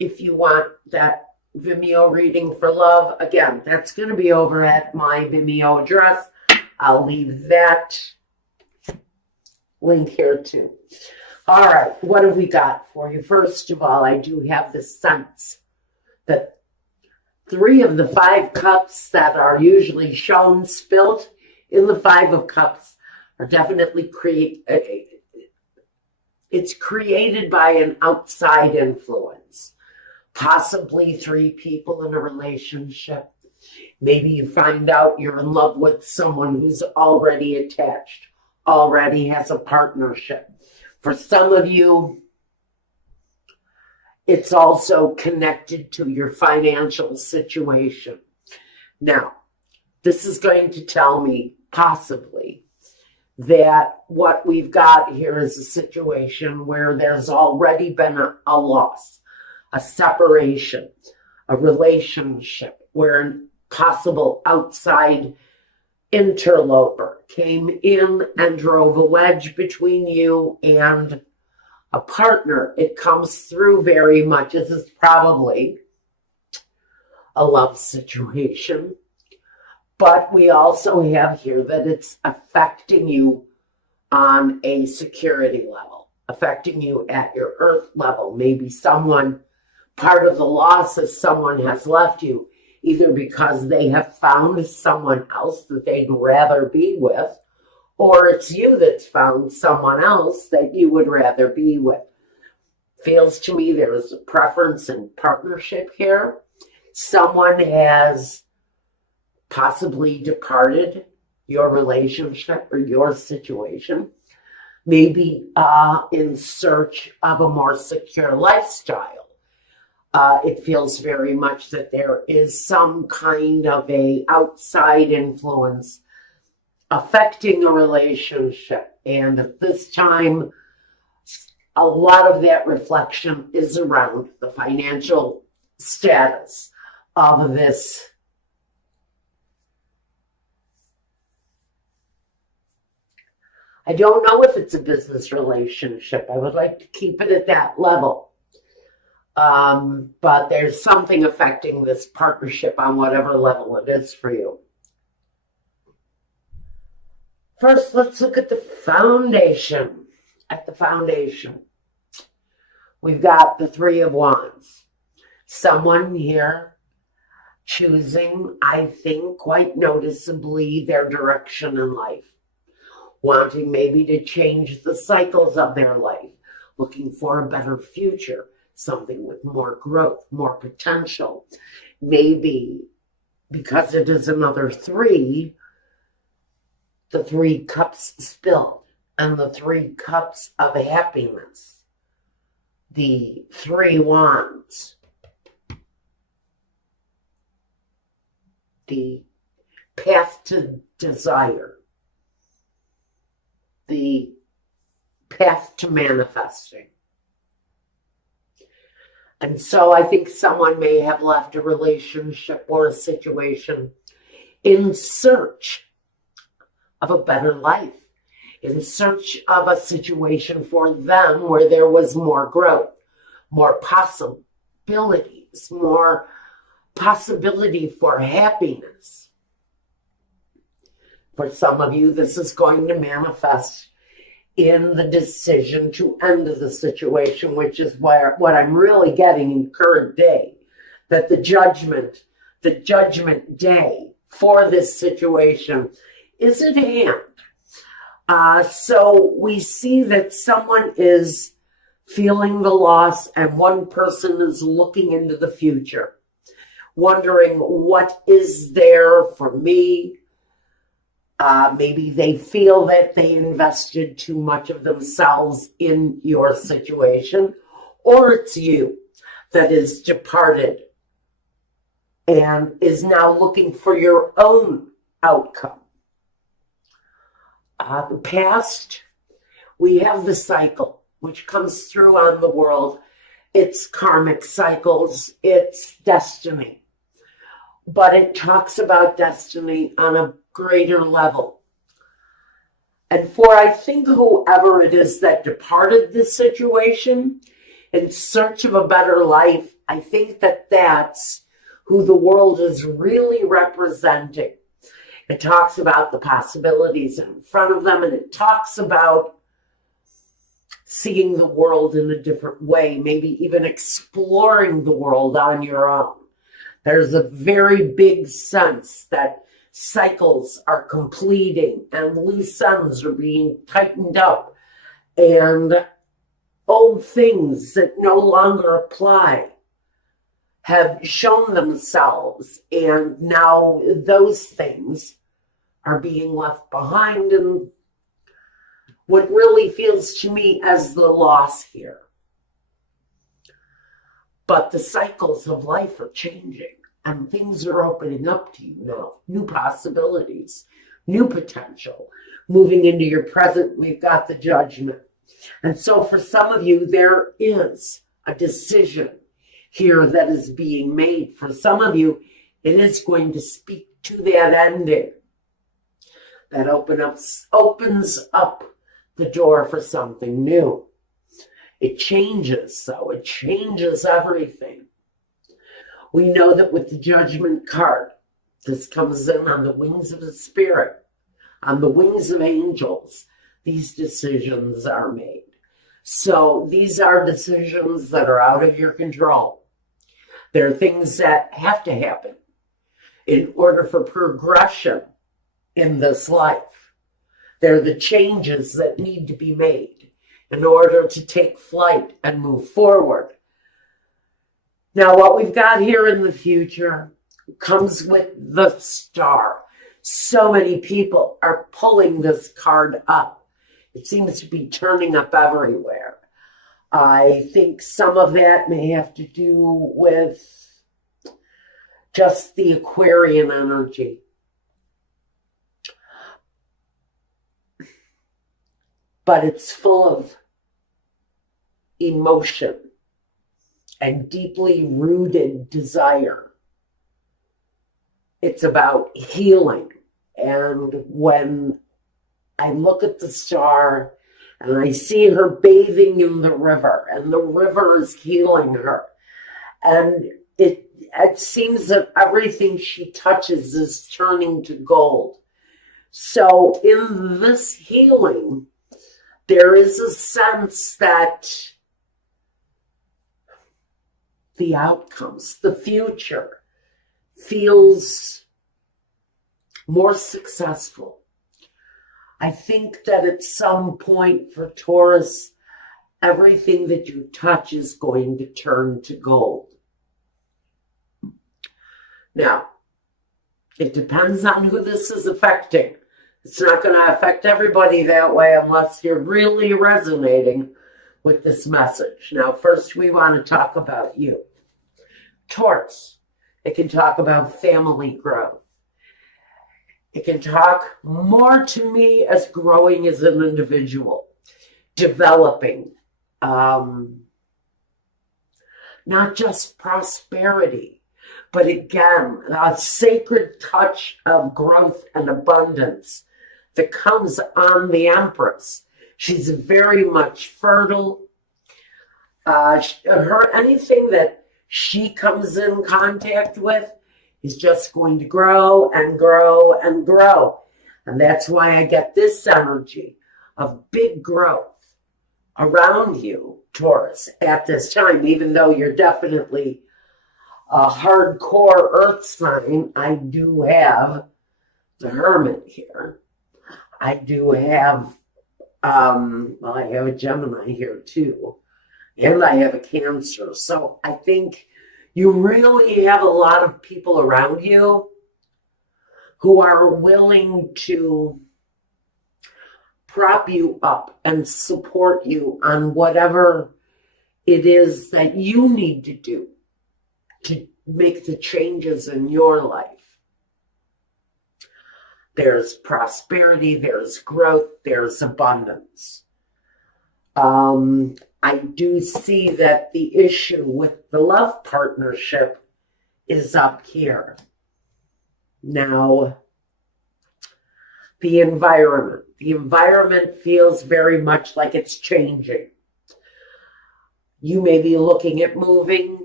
if you want that Vimeo reading for love, again, that's going to be over at my Vimeo address. I'll leave that link here too. All right, what have we got for you? First of all, I do have the sense that 3 of the 5 cups that are usually shown spilled in the 5 of cups are definitely it's created by an outside influence. Possibly 3 people in a relationship. Maybe you find out you're in love with someone who's already attached, already has a partnership. For some of you, it's also connected to your financial situation. Now, this is going to tell me, possibly, that what we've got here is a situation where there's already been a loss, a separation, a relationship where a possible outside interloper came in and drove a wedge between you and a partner. It comes through very much. This is probably a love situation. But we also have here that it's affecting you on a security level, affecting you at your earth level. Maybe part of the loss is someone has left you, either because they have found someone else that they'd rather be with, or it's you that's found someone else that you would rather be with. Feels to me there is a preference in partnership here. Someone has possibly departed your relationship or your situation, maybe in search of a more secure lifestyle. It feels very much that there is some kind of a outside influence affecting a relationship. And at this time, a lot of that reflection is around the financial status of this I don't know if it's a business relationship. I would like to keep it at that level. But there's something affecting this partnership on whatever level it is for you. First, let's look at the foundation. At the foundation, we've got the 3 of Wands. Someone here choosing, I think, quite noticeably their direction in life. Wanting maybe to change the cycles of their life, looking for a better future, something with more growth, more potential. Maybe because it is another 3, the 3 cups spilled, and the 3 cups of happiness, the 3 wands, the path to desire, the path to manifesting. And so I think someone may have left a relationship or a situation in search of a better life, in search of a situation for them where there was more growth, more possibilities, more possibility for happiness. For some of you, this is going to manifest in the decision to end the situation, which is what I'm really getting in current day, that the judgment day for this situation is at hand. So we see that someone is feeling the loss and one person is looking into the future, wondering what is there for me. Maybe they feel that they invested too much of themselves in your situation, or it's you that is departed and is now looking for your own outcome. The past, we have the cycle, which comes through on the world. It's karmic cycles, it's destiny. But it talks about destiny on a greater level. And for, I think, whoever it is that departed this situation in search of a better life I think that that's who the world is really representing. It talks about the possibilities in front of them, and it talks about seeing the world in a different way, maybe even exploring the world on your own. There's a very big sense that cycles are completing and loose ends are being tightened up, and old things that no longer apply have shown themselves, and now those things are being left behind, and what really feels to me as the loss here. But the cycles of life are changing, and things are opening up to you now. New possibilities, new potential. Moving into your present, we've got the Judgment. And so for some of you, there is a decision here that is being made. For some of you, it is going to speak to that ending that opens up the door for something new. It changes, so it changes everything. We know that with the Judgment card, this comes in on the wings of the Spirit, on the wings of angels. These decisions are made. So these are decisions that are out of your control. They're things that have to happen in order for progression in this life. They're the changes that need to be made in order to take flight and move forward. Now, what we've got here in the future comes with the Star. So many people are pulling this card up. It seems to be turning up everywhere. I think some of that may have to do with just the Aquarian energy. But it's full of emotion and deeply rooted desire. It's about healing. And when I look at the Star and I see her bathing in the river, and the river is healing her, and it seems that everything she touches is turning to gold. So in this healing, there is a sense that the outcomes, the future, feels more successful. I think that at some point for Taurus, everything that you touch is going to turn to gold. Now, it depends on who this is affecting. It's not going to affect everybody that way unless you're really resonating with this message. Now, first we want to talk about you. Taurus, it can talk about family growth. It can talk more to me as growing as an individual, developing, not just prosperity, but again, a sacred touch of growth and abundance that comes on the Empress. She's very much fertile. Anything that she comes in contact with is just going to grow and grow and grow. And that's why I get this energy of big growth around you, Taurus, at this time. Even though you're definitely a hardcore earth sign, I do have the Hermit here. I do have, I have a Gemini here too. And I have a Cancer. So I think you really have a lot of people around you who are willing to prop you up and support you on whatever it is that you need to do to make the changes in your life. There's prosperity, there's growth, there's abundance. I do see that the issue with the love partnership is up here. Now, the environment. The environment feels very much like it's changing. You may be looking at moving.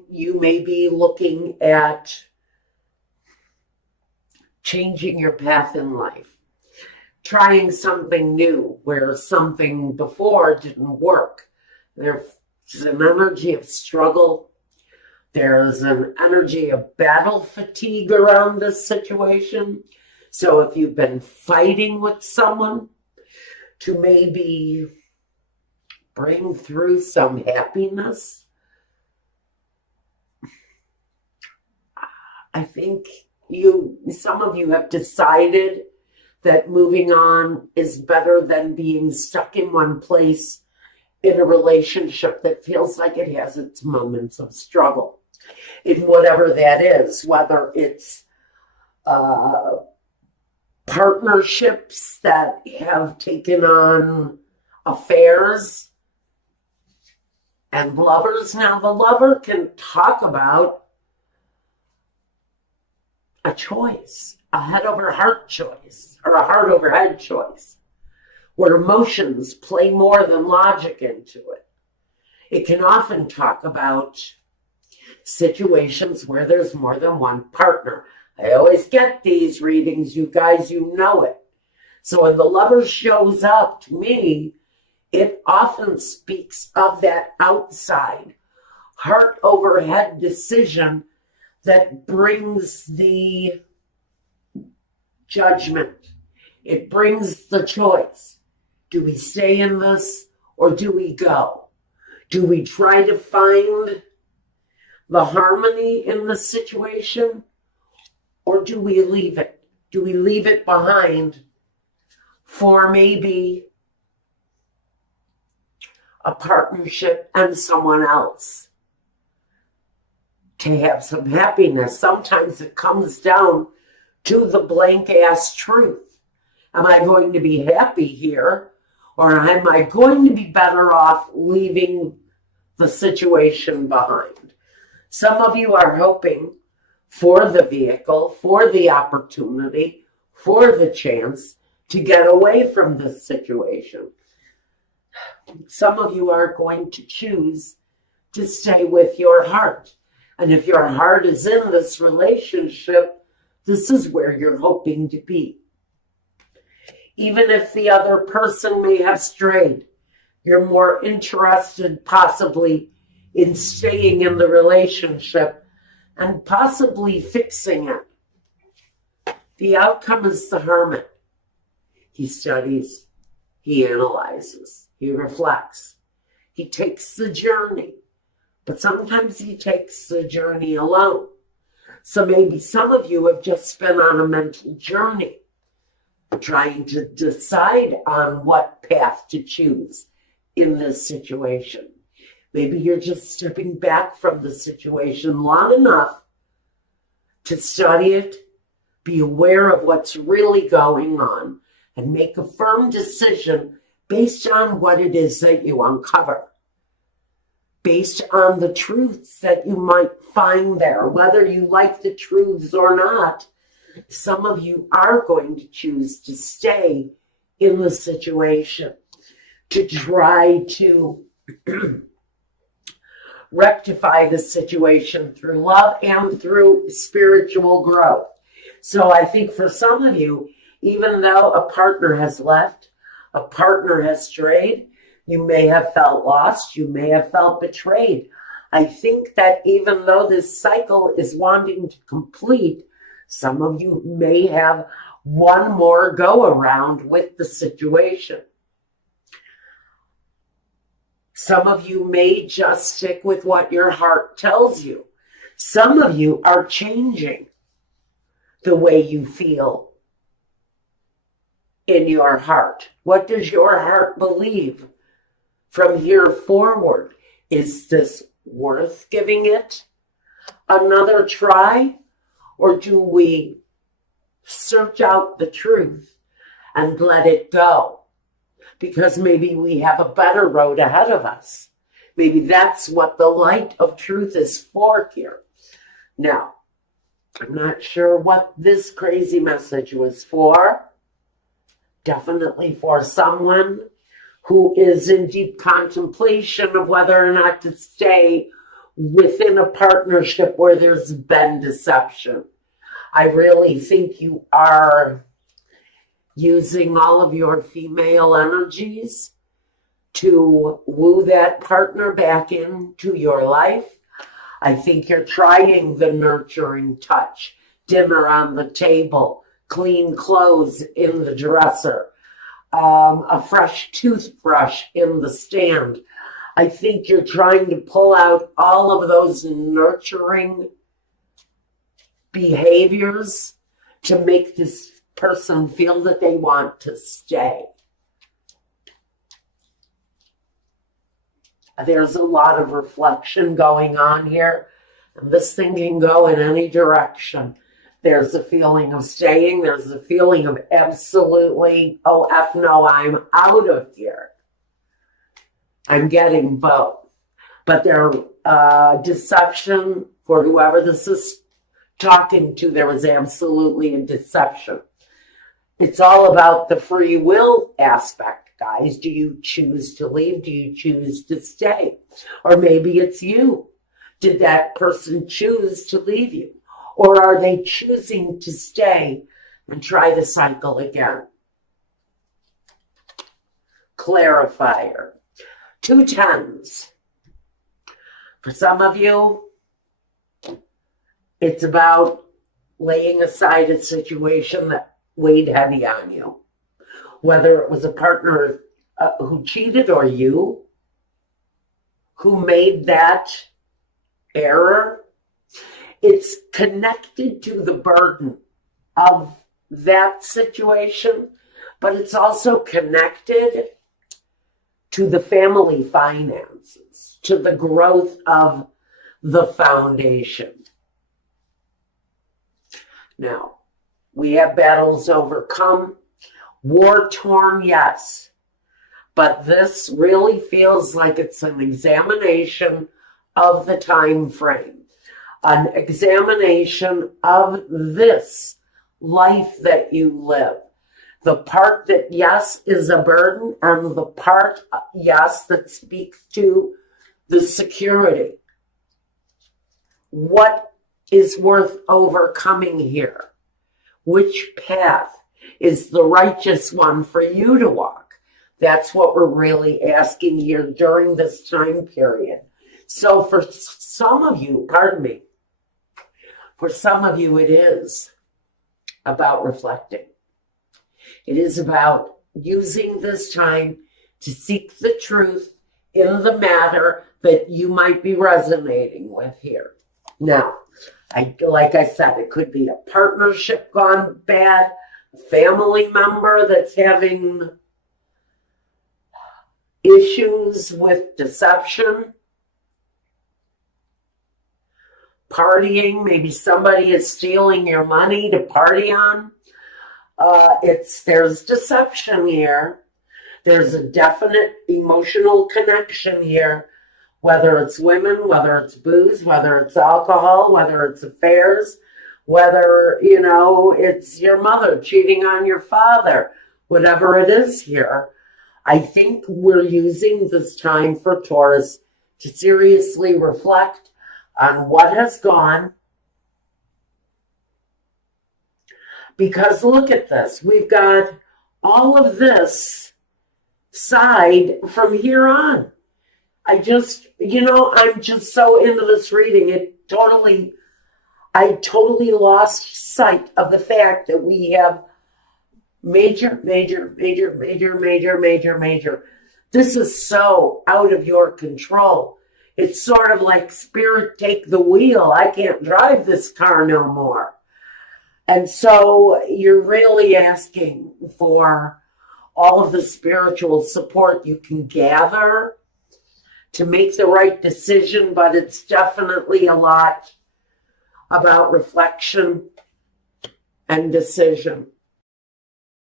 you may be looking at changing your path in life, trying something new where something before didn't work. There's an energy of struggle. There's an energy of battle fatigue around this situation. So if you've been fighting with someone to maybe bring through some happiness, I think some of you have decided that moving on is better than being stuck in one place in a relationship that feels like it has its moments of struggle, in whatever that is, whether it's partnerships that have taken on affairs and lovers. Now, the lover can talk about a choice, a head over heart choice, or a heart over head choice, where emotions play more than logic into it. It can often talk about situations where there's more than one partner. I always get these readings, you guys, you know it. So when the lover shows up to me, it often speaks of that outside, heart over head decision that brings the judgment. It brings the choice. Do we stay in this or do we go? Do we try to find the harmony in the situation or do we leave it? Do we leave it behind for maybe a partnership and someone else to have some happiness? Sometimes it comes down to the blank ass truth. Am I going to be happy here, or am I going to be better off leaving the situation behind? Some of you are hoping for the vehicle, for the opportunity, for the chance to get away from this situation. Some of you are going to choose to stay with your heart. And if your heart is in this relationship, this is where you're hoping to be. Even if the other person may have strayed, you're more interested possibly in staying in the relationship and possibly fixing it. The outcome is the hermit. He studies, he analyzes, he reflects, he takes the journey. But sometimes he takes the journey alone. So maybe some of you have just been on a mental journey, trying to decide on what path to choose in this situation. Maybe you're just stepping back from the situation long enough to study it, be aware of what's really going on, and make a firm decision based on what it is that you uncover, based on the truths that you might find there, whether you like the truths or not. Some of you are going to choose to stay in the situation, to try to rectify the situation through love and through spiritual growth. So I think for some of you, even though a partner has left, a partner has strayed, you may have felt lost, you may have felt betrayed. I think that even though this cycle is wanting to complete, some of you may have one more go around with the situation. Some of you may just stick with what your heart tells you. Some of you are changing the way you feel in your heart. What does your heart believe from here forward? Is this worth giving it another try? Or do we search out the truth and let it go? Because maybe we have a better road ahead of us. Maybe that's what the light of truth is for here. Now, I'm not sure what this crazy message was for. Definitely for someone who is in deep contemplation of whether or not to stay within a partnership where there's been deception. I really think you are using all of your female energies to woo that partner back into your life. I think you're trying the nurturing touch, dinner on the table, clean clothes in the dresser, a fresh toothbrush in the stand. I think you're trying to pull out all of those nurturing behaviors to make this person feel that they want to stay. There's a lot of reflection going on here, and this thing can go in any direction. There's a feeling of staying. There's a feeling of absolutely, oh, F no, I'm out of here. I'm getting both. But their deception, for whoever this is talking to, there was absolutely a deception. It's all about the free will aspect, guys. Do you choose to leave? Do you choose to stay? Or maybe it's you. Did that person choose to leave you? Or are they choosing to stay and try the cycle again? Clarifier. 2 10s. For some of you, it's about laying aside a situation that weighed heavy on you. Whether it was a partner who cheated or you who made that error, it's connected to the burden of that situation, but it's also connected to the family finances, to the growth of the foundation. Now, we have battles overcome, war-torn, yes, but this really feels like it's an examination of the time frame, an examination of this life that you live. The part that, yes, is a burden, and the part, yes, that speaks to the security. What is worth overcoming here? Which path is the righteous one for you to walk? That's what we're really asking here during this time period. So for some of you, for some of you it is about reflecting. It is about using this time to seek the truth in the matter that you might be resonating with here. Now, like I said, it could be a partnership gone bad, a family member that's having issues with deception, partying, maybe somebody is stealing your money to party on. There's deception here. There's a definite emotional connection here, whether it's women, whether it's booze, whether it's alcohol, whether it's affairs, whether, it's your mother cheating on your father, whatever it is here. I think we're using this time for Taurus to seriously reflect on what has gone. Because look at this. We've got all of this side from here on. I'm just so into this reading. I totally lost sight of the fact that we have major. This is so out of your control. It's sort of like, Spirit, take the wheel. I can't drive this car no more. And so you're really asking for all of the spiritual support you can gather to make the right decision, but it's definitely a lot about reflection and decision.